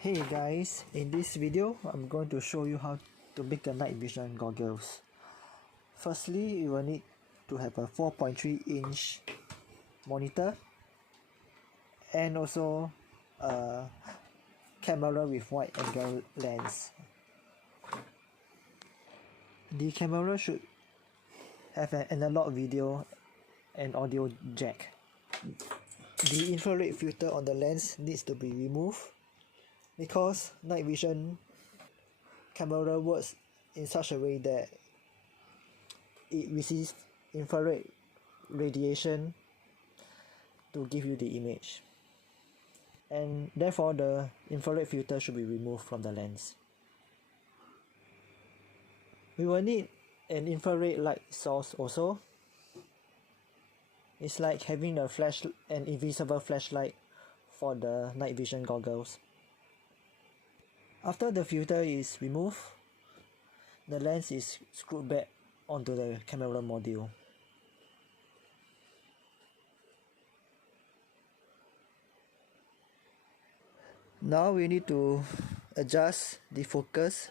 Hey guys, in this video I'm going to show you how to make a night vision goggles. Firstly, you will need to have a 4.3 inch monitor and also a camera with wide angle lens. The camera should have an analog video and audio jack. The infrared filter on the lens needs to be removed because night vision camera works in such a way that it receives infrared radiation to give you the image, and therefore the infrared filter should be removed from the lens. We will need an infrared light source also. It's like having an invisible flashlight for the night vision goggles. After the filter is removed, the lens is screwed back onto the camera module. Now we need to adjust the focus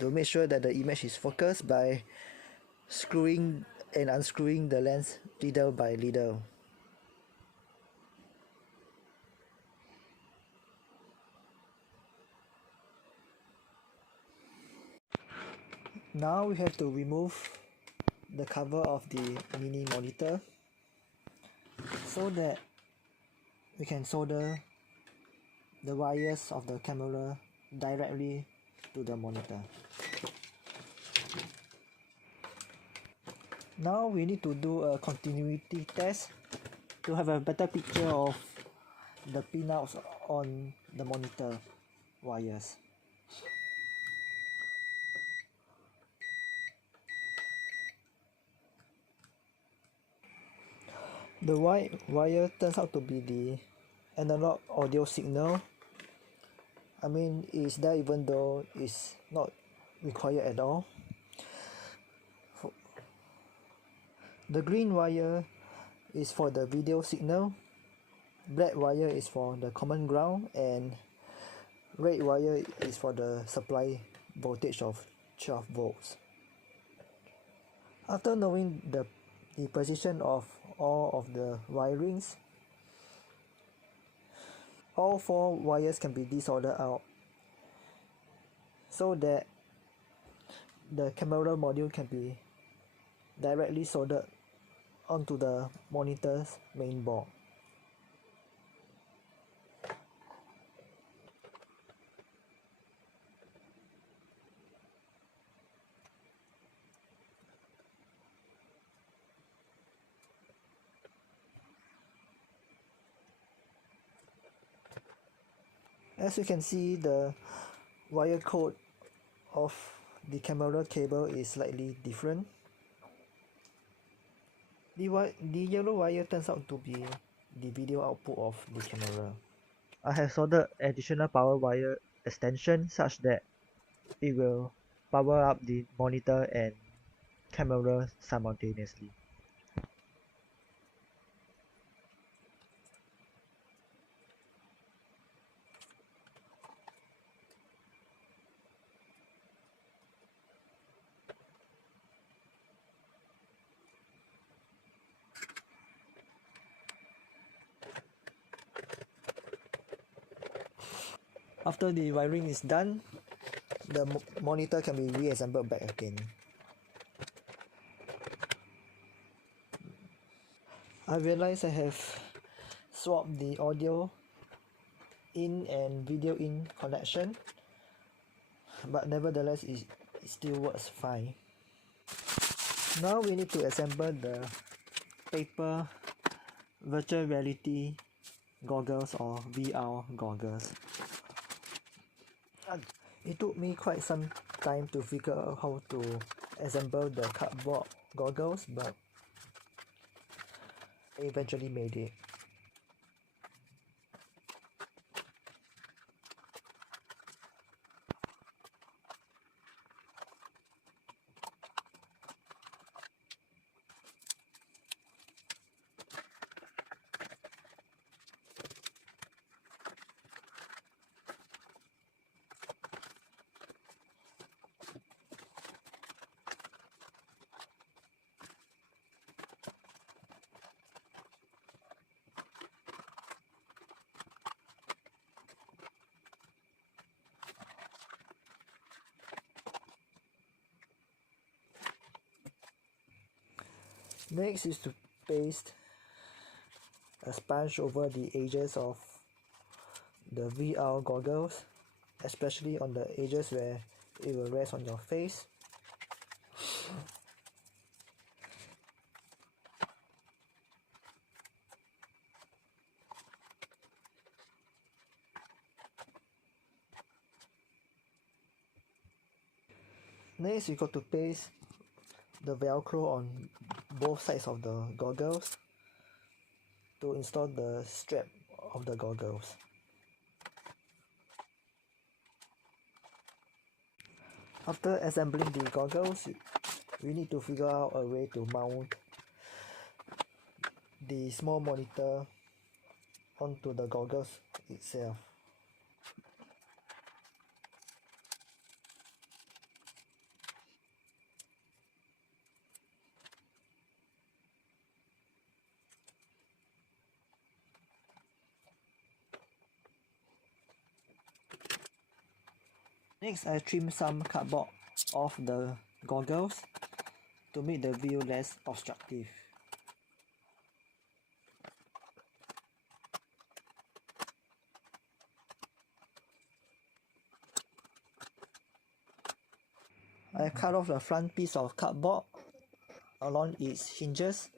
to make sure that the image is focused by screwing and unscrewing the lens little by little. Now we have to remove the cover of the mini monitor so that we can solder the wires of the camera directly to the monitor. Now we need to do a continuity test to have a better picture of the pinouts on the monitor wires. The white wire turns out to be the analog audio signal. I mean, it's there even though it's not required at all. The green wire is for the video signal, black wire is for the common ground, and red wire is for the supply voltage of 12 volts. After knowing the position of all of the wirings, all 4 wires can be desoldered out so that the camera module can be directly soldered onto the monitor's main board. As you can see, the wire code of the camera cable is slightly different. The yellow wire turns out to be the video output of the camera. I have soldered additional power wire extension such that it will power up the monitor and camera simultaneously. After the wiring is done, the monitor can be reassembled back again. I realize I have swapped the audio in and video in connection, but nevertheless it still works fine. Now we need to assemble the paper virtual reality goggles or VR goggles. It took me quite some time to figure out how to assemble the cardboard goggles, but I eventually made it. Next is to paste a sponge over the edges of the VR goggles, especially on the edges where it will rest on your face. Next, you got to paste the velcro on both sides of the goggles to install the strap of the goggles. After assembling the goggles, we need to figure out a way to mount the small monitor onto the goggles itself. Next, I trim some cardboard off the goggles to make the view less obstructive. I cut off the front piece of cardboard along its hinges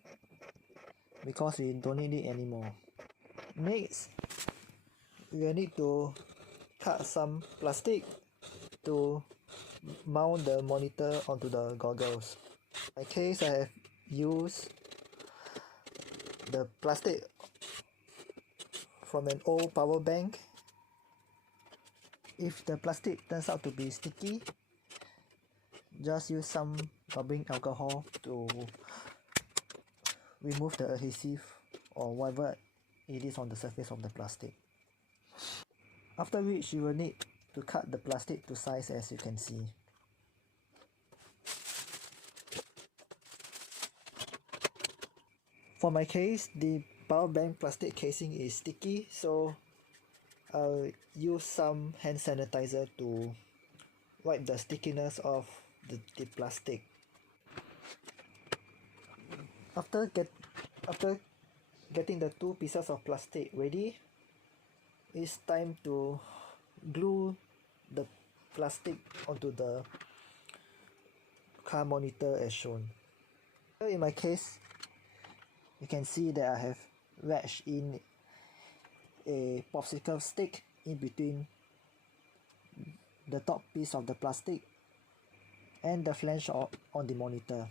because we don't need it anymore. Next, we will need to cut some plastic to mount the monitor onto the goggles. In my case, I have used the plastic from an old power bank. If the plastic turns out to be sticky, just use some rubbing alcohol to remove the adhesive or whatever it is on the surface of the plastic. After which, you will need to cut the plastic to size, as you can see. For my case, the power bank plastic casing is sticky, so I'll use some hand sanitizer to wipe the stickiness of the plastic. After getting the two pieces of plastic ready, it's time to glue the plastic onto the car monitor as shown. In my case, you can see that I have wedged in a popsicle stick in between the top piece of the plastic and the flange on the monitor.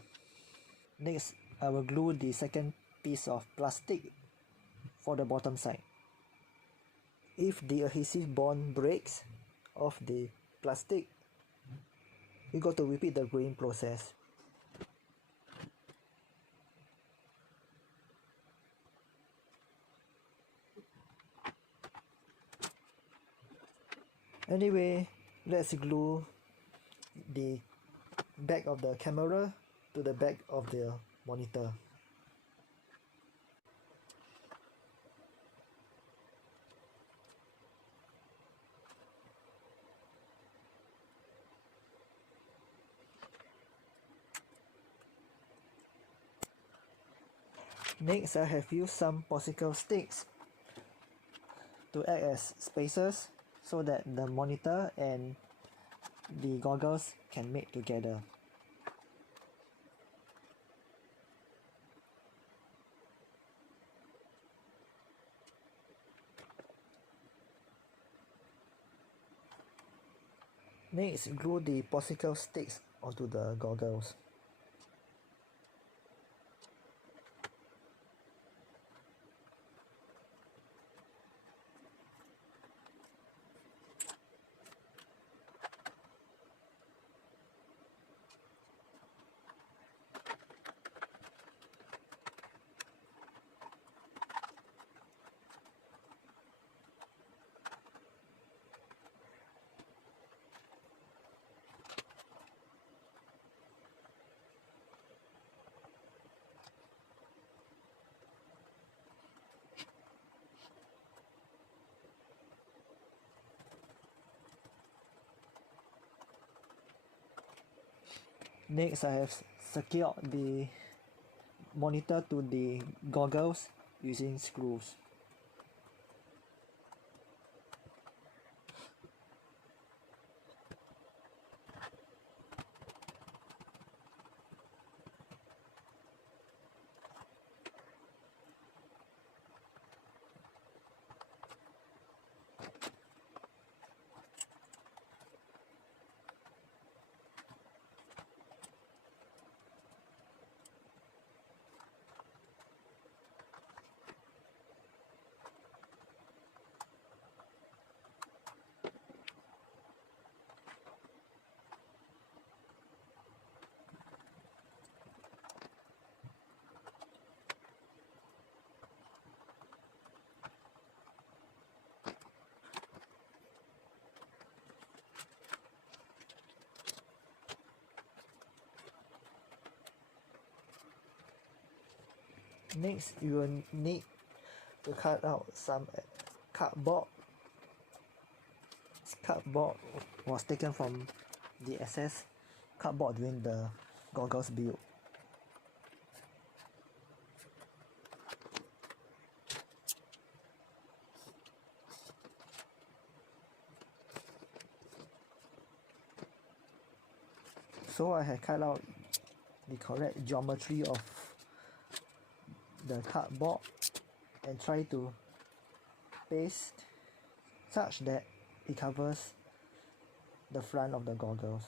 Next, I will glue the second piece of plastic for the bottom side. If the adhesive bond breaks off the plastic, we got to repeat the gluing process. Anyway, let's glue the back of the camera to the back of the monitor. Next, I have used some popsicle sticks to act as spacers so that the monitor and the goggles can mate together. Next, glue the popsicle sticks onto the goggles. Next, I have secured the monitor to the goggles using screws. Next, you will need to cut out some cardboard. This cardboard was taken from the excess cardboard during the goggles build. So I have cut out the correct geometry of the cardboard and try to paste such that it covers the front of the goggles.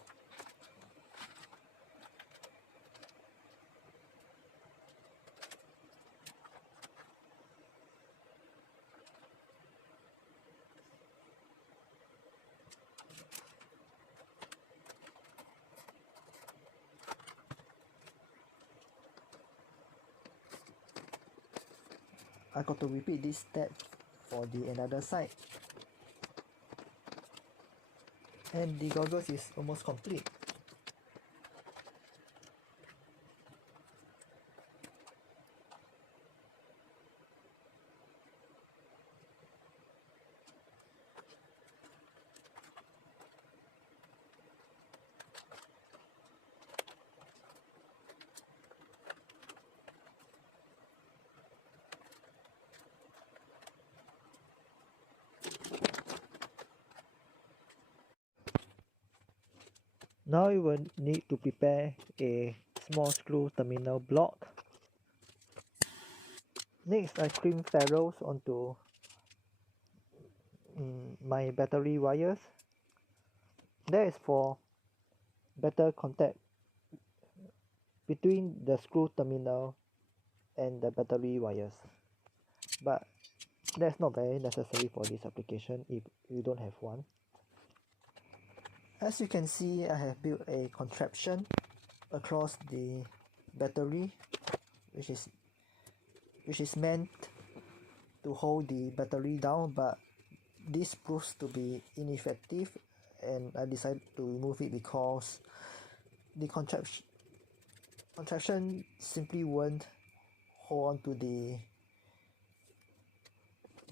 I got to repeat this step for the another side, and the goggles is almost complete. Now you will need to prepare a small screw terminal block. Next, I crimp ferrules onto my battery wires. That is for better contact between the screw terminal and the battery wires. But that's not very necessary for this application if you don't have one. As you can see, I have built a contraption across the battery which is meant to hold the battery down, but this proves to be ineffective and I decided to remove it because the contraption simply won't hold on to the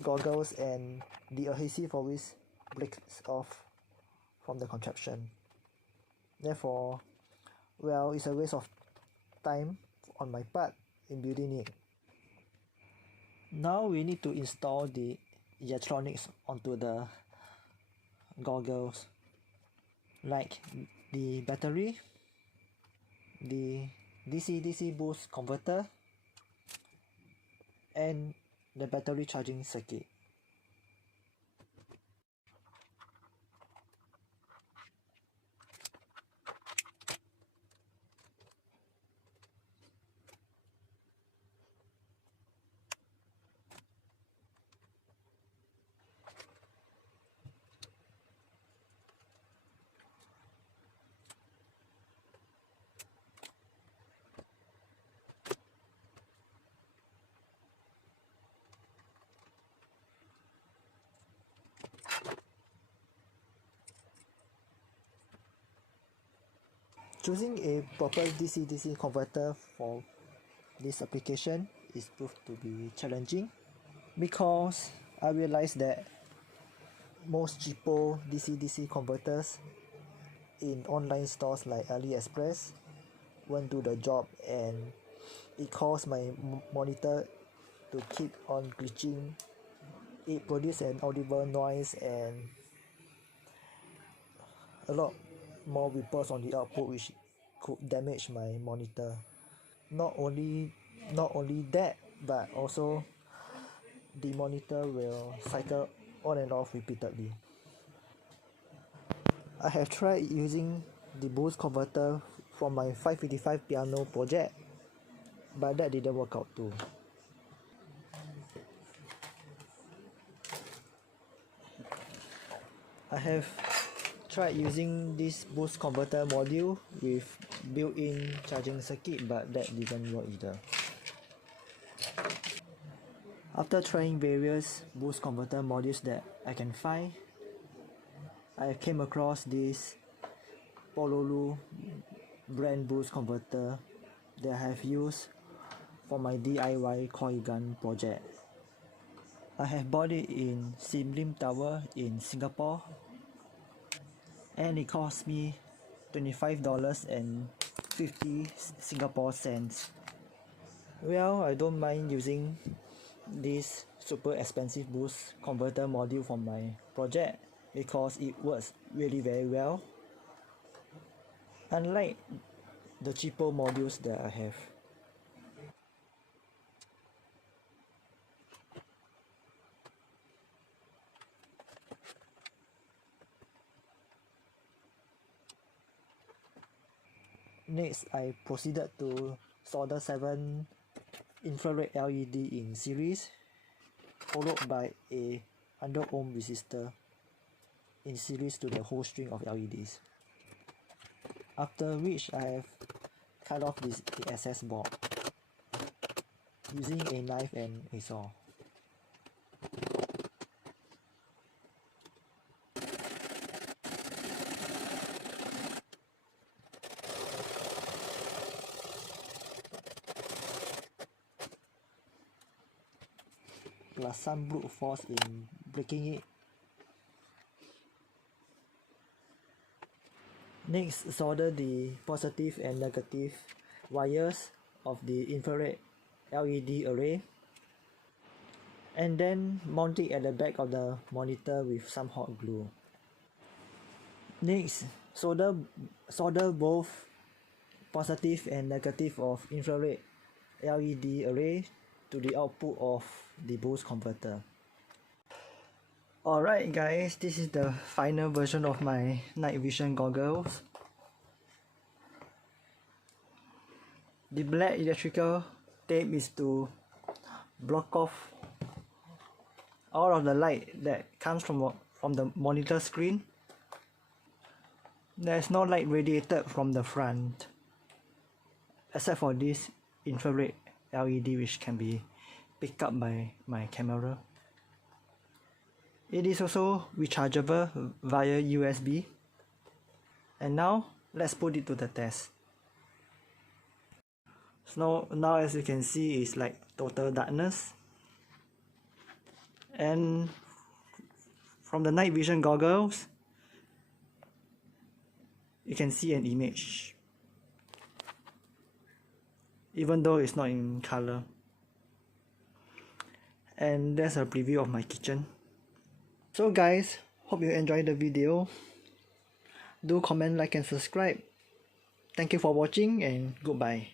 goggles and the adhesive always breaks off from the contraption. Therefore, well, it's a waste of time on my part in building it. Now we need to install the electronics onto the goggles, like the battery, the DC-DC boost converter, and the battery charging circuit. Choosing a proper DC-DC converter for this application is proved to be challenging because I realized that most cheapo DC-DC converters in online stores like AliExpress won't do the job, and it caused my monitor to keep on glitching. It produced an audible noise and a lot more ripples on the output, which could damage my monitor. Not only that, but also the monitor will cycle on and off repeatedly. I have tried using the boost converter from my 555 piano project, but that didn't work out too. I have tried using this boost converter module with built-in charging circuit, but that didn't work either. After trying various boost converter modules that I can find, I came across this Pololu brand boost converter that I have used for my DIY coil gun project. I have bought it in Sim Lim Tower in Singapore, and it cost me $25.50 Singapore cents. Well, I don't mind using this super expensive boost converter module for my project because it works really very well, unlike the cheaper modules that I have. Next, I proceeded to solder 7 infrared LED in series, followed by a 100 ohm resistor in series to the whole string of LEDs. After which I have cut off the excess board using a knife and a saw. Plus some brute force in breaking it. Next, solder the positive and negative wires of the infrared LED array, and then mount it at the back of the monitor with some hot glue. Next, solder both positive and negative of infrared LED array to the output of the boost converter. Alright guys, this is the final version of my night vision goggles. The black electrical tape is to block off all of the light that comes from the monitor screen. There's no light radiated from the front, except for this infrared LED which can be picked up by my camera. It is also rechargeable via USB. And now, let's put it to the test. So now as you can see, it's like total darkness. And from the night vision goggles, you can see an image, even though it's not in color. And that's a preview of my kitchen. So guys, hope you enjoyed the video. Do comment, like and subscribe. Thank you for watching and goodbye.